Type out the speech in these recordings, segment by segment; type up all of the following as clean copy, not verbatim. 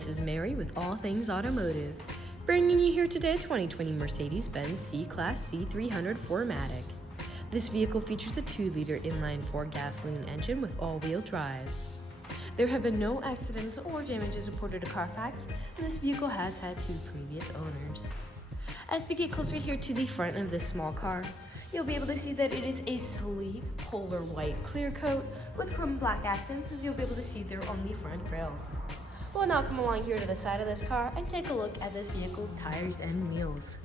this is Mary with All Things Automotive, bringing you here today a 2020 Mercedes-Benz C-Class C300 4MATIC. This vehicle features a 2-liter inline-4 gasoline engine with all-wheel drive. There have been no accidents or damages reported to CARFAX, and this vehicle has had 2 previous owners. As we get closer here to the front of this small car, you'll be able to see that it is a sleek polar white clear coat with chrome black accents, as you'll be able to see there on the front grille. We'll now come along here to the side of this car and take a look at this vehicle's tires and wheels.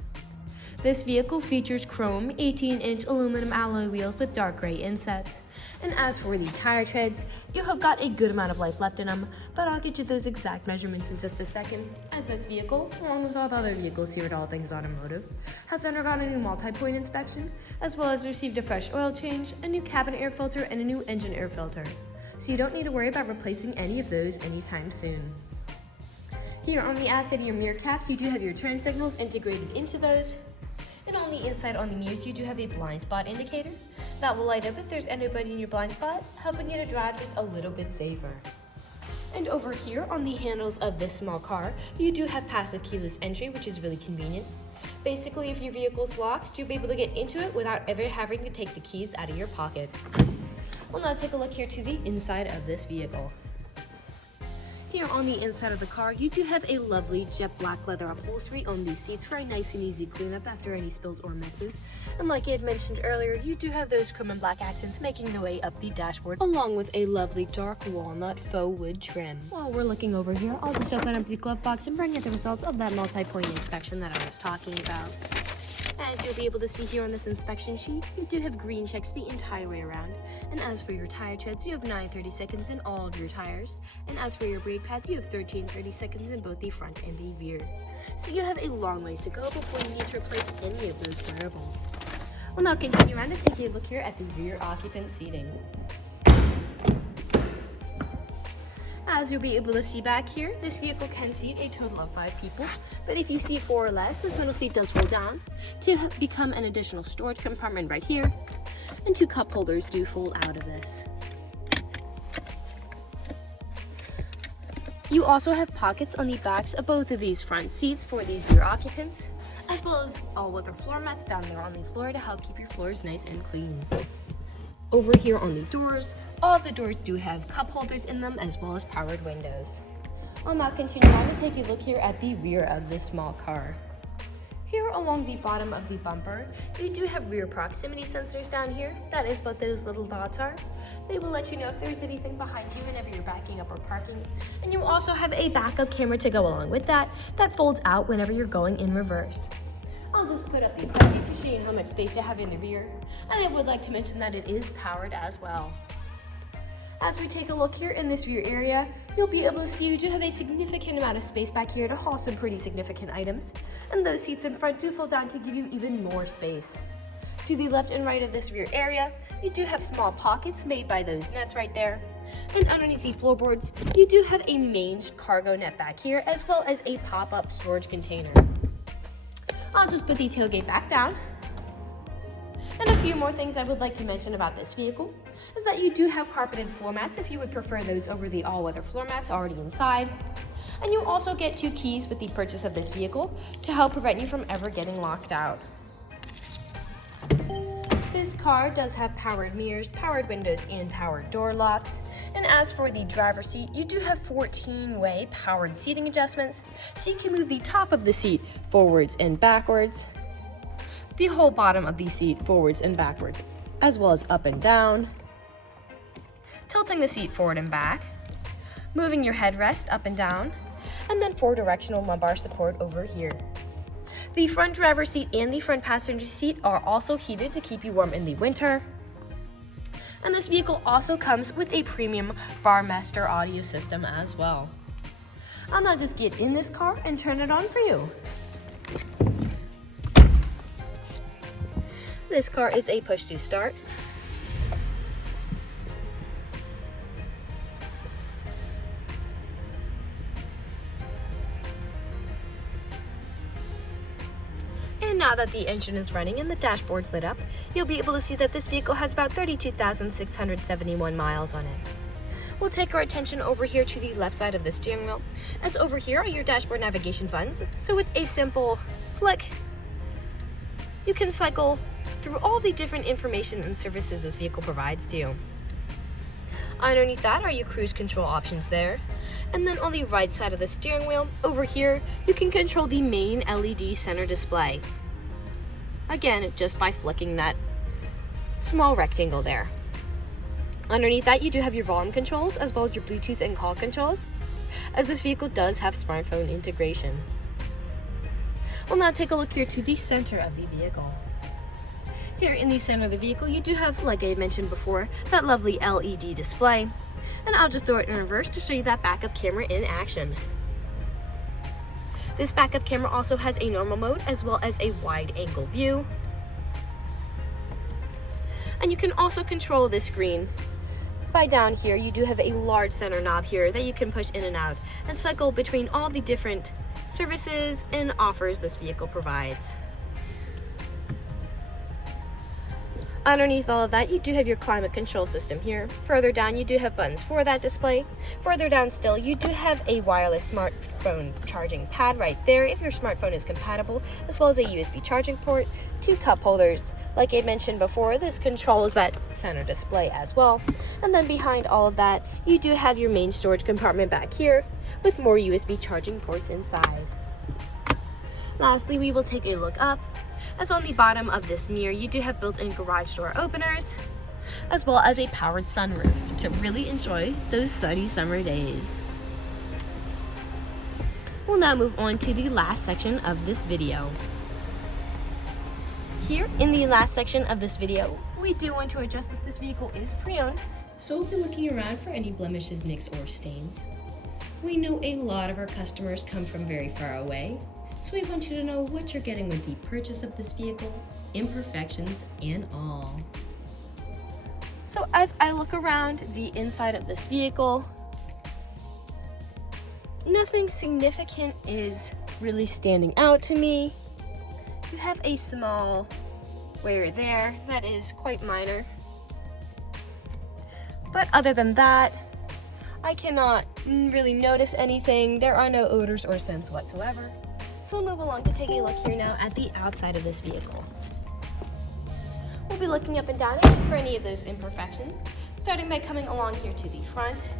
This vehicle features chrome 18-inch aluminum alloy wheels with dark gray insets. And as for the tire treads, you have got a good amount of life left in them, but I'll get you those exact measurements in just a second, as this vehicle, along with all the other vehicles here at All Things Automotive, has undergone a new multi-point inspection, as well as received a fresh oil change, a new cabin air filter, and a new engine air filter. So you don't need to worry about replacing any of those anytime soon. Here on the outside of your mirror caps, you do have your turn signals integrated into those. And on the inside on the mirrors, you do have a blind spot indicator that will light up if there's anybody in your blind spot, helping you to drive just a little bit safer. And over here on the handles of this small car, you do have passive keyless entry, which is really convenient. Basically, if your vehicle's locked, you'll be able to get into it without ever having to take the keys out of your pocket. We'll now take a look here to the inside of this vehicle. Here on the inside of the car, you do have a lovely jet black leather upholstery on these seats for a nice and easy cleanup after any spills or messes. And like I had mentioned earlier, you do have those chrome and black accents making their way up the dashboard, along with a lovely dark walnut faux wood trim. While we're looking over here, I'll just open up the glove box and bring you the results of that multi-point inspection that I was talking about. As you'll be able to see here on this inspection sheet, you do have green checks the entire way around. And as for your tire treads, you have 9/30 seconds in all of your tires. And as for your brake pads, you have 13/30 seconds in both the front and the rear. So you have a long ways to go before you need to replace any of those wearables. We'll now continue around and take a look here at the rear occupant seating. As you'll be able to see back here, this vehicle can seat a total of 5 people, but if you seat 4 or less, this middle seat does fold down to become an additional storage compartment right here, and 2 cup holders do fold out of this. You also have pockets on the backs of both of these front seats for these rear occupants, as well as all-weather floor mats down there on the floor to help keep your floors nice and clean. Over here on the doors, all of the doors do have cup holders in them, as well as powered windows. I'll now continue on to take a look here at the rear of this small car. Here along the bottom of the bumper, you do have rear proximity sensors down here. That is what those little dots are. They will let you know if there's anything behind you whenever you're backing up or parking. And you also have a backup camera to go along with that folds out whenever you're going in reverse. I'll just put up the tailgate to show you how much space you have in the rear, and I would like to mention that it is powered as well. As we take a look here in this rear area, you'll be able to see you do have a significant amount of space back here to haul some pretty significant items, and those seats in front do fold down to give you even more space. To the left and right of this rear area, you do have small pockets made by those nets right there, and underneath the floorboards, you do have a main cargo net back here, as well as a pop-up storage container. I'll just put the tailgate back down. And a few more things I would like to mention about this vehicle is that you do have carpeted floor mats if you would prefer those over the all-weather floor mats already inside. And you also get 2 keys with the purchase of this vehicle to help prevent you from ever getting locked out. This car does have powered mirrors, powered windows, and powered door locks. And as for the driver's seat, you do have 14-way powered seating adjustments, so you can move the top of the seat forwards and backwards, the whole bottom of the seat forwards and backwards, as well as up and down, tilting the seat forward and back, moving your headrest up and down, and then 4-directional lumbar support over here. The front driver's seat and the front passenger seat are also heated to keep you warm in the winter. And this vehicle also comes with a premium Burmester audio system as well. I'll now just get in this car and turn it on for you. This car is a push to start. And now that the engine is running and the dashboard's lit up, you'll be able to see that this vehicle has about 32,671 miles on it. we'll take our attention over here to the left side of the steering wheel, as over here are your dashboard navigation buttons. So with a simple flick, you can cycle through all the different information and services this vehicle provides to you. Underneath that are your cruise control options there. And then on the right side of the steering wheel, over here, you can control the main LED center display. Again, just by flicking that small rectangle there. Underneath that, you do have your volume controls as well as your Bluetooth and call controls, as this vehicle does have smartphone integration. We'll now take a look here to the center of the vehicle. Here in the center of the vehicle, you do have, like I mentioned before, that lovely LED display. And I'll just throw it in reverse to show you that backup camera in action. This backup camera also has a normal mode as well as a wide angle view. And you can also control this screen by down here. You do have a large center knob here that you can push in and out and cycle between all the different services and offers this vehicle provides. Underneath all of that, you do have your climate control system here. Further down, you do have buttons for that display. Further down still, you do have a wireless smartphone charging pad right there if your smartphone is compatible, as well as a USB charging port, 2 cup holders. Like I mentioned before, this controls that center display as well. And then behind all of that, you do have your main storage compartment back here with more USB charging ports inside. Lastly, we will take a look up. As on the bottom of this mirror, you do have built-in garage door openers, as well as a powered sunroof to really enjoy those sunny summer days. We'll now move on to the last section of this video. Here in the last section of this video, we do want to address that this vehicle is pre-owned, so we'll be looking around for any blemishes, nicks, or stains. We know a lot of our customers come from very far away, so we want you to know what you're getting with the purchase of this vehicle, imperfections and all. So as I look around the inside of this vehicle, nothing significant is really standing out to me. You have a small wear there that is quite minor. But other than that, I cannot really notice anything. There are no odors or scents whatsoever. So we'll move along to take a look here now at the outside of this vehicle. We'll be looking up and down for any of those imperfections, starting by coming along here to the front.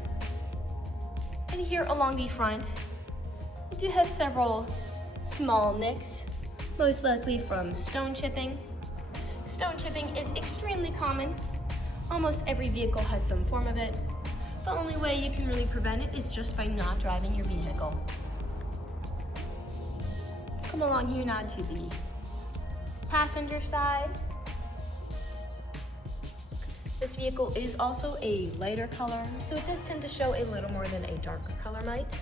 And here along the front, we do have several small nicks, most likely from stone chipping. Stone chipping is extremely common. Almost every vehicle has some form of it. The only way you can really prevent it is just by not driving your vehicle. Come along here now to the passenger side. This vehicle is also a lighter color, so it does tend to show a little more than a darker color might.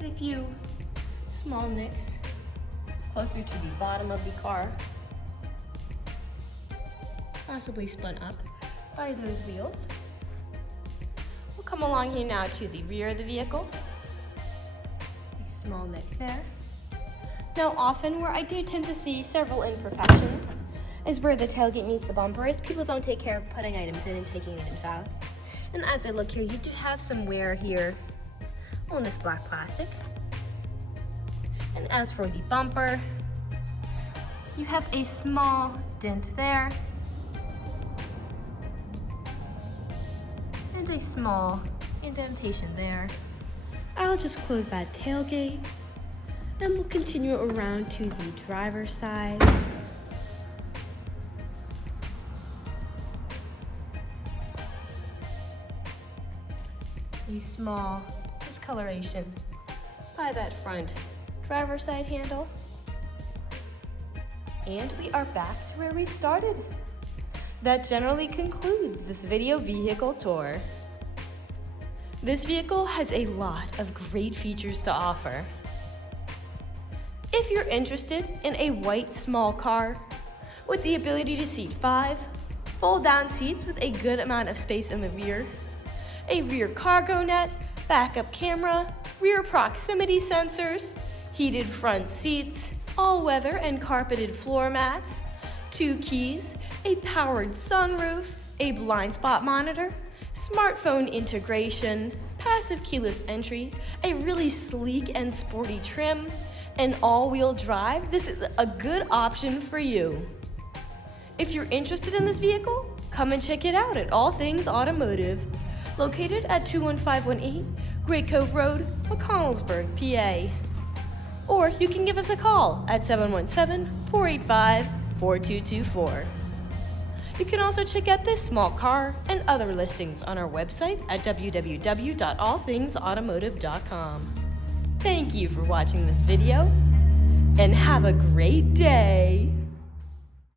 A few small nicks closer to the bottom of the car, possibly spun up by those wheels. We'll come along here now to the rear of the vehicle. Small nick there. Now often where I do tend to see several imperfections is where the tailgate meets the bumper is. People don't take care of putting items in and taking items out. And as I look here, you do have some wear here on this black plastic. And as for the bumper, you have a small dent there and a small indentation there. I'll just close that tailgate and we'll continue around to the driver's side. A small discoloration by that front driver's side handle. And we are back to where we started. That generally concludes this video vehicle tour. This vehicle has a lot of great features to offer. If you're interested in a white small car with the ability to seat 5, fold-down seats with a good amount of space in the rear, a rear cargo net, backup camera, rear proximity sensors, heated front seats, all-weather and carpeted floor mats, 2 keys, a powered sunroof, a blind spot monitor, smartphone integration, passive keyless entry, a really sleek and sporty trim, and all-wheel drive, this is a good option for you. If you're interested in this vehicle, come and check it out at All Things Automotive, located at 21518 Great Cove Road, McConnellsburg, PA. Or you can give us a call at 717-485-4224. You can also check out this small car and other listings on our website at www.allthingsautomotive.com. Thank you for watching this video, and have a great day!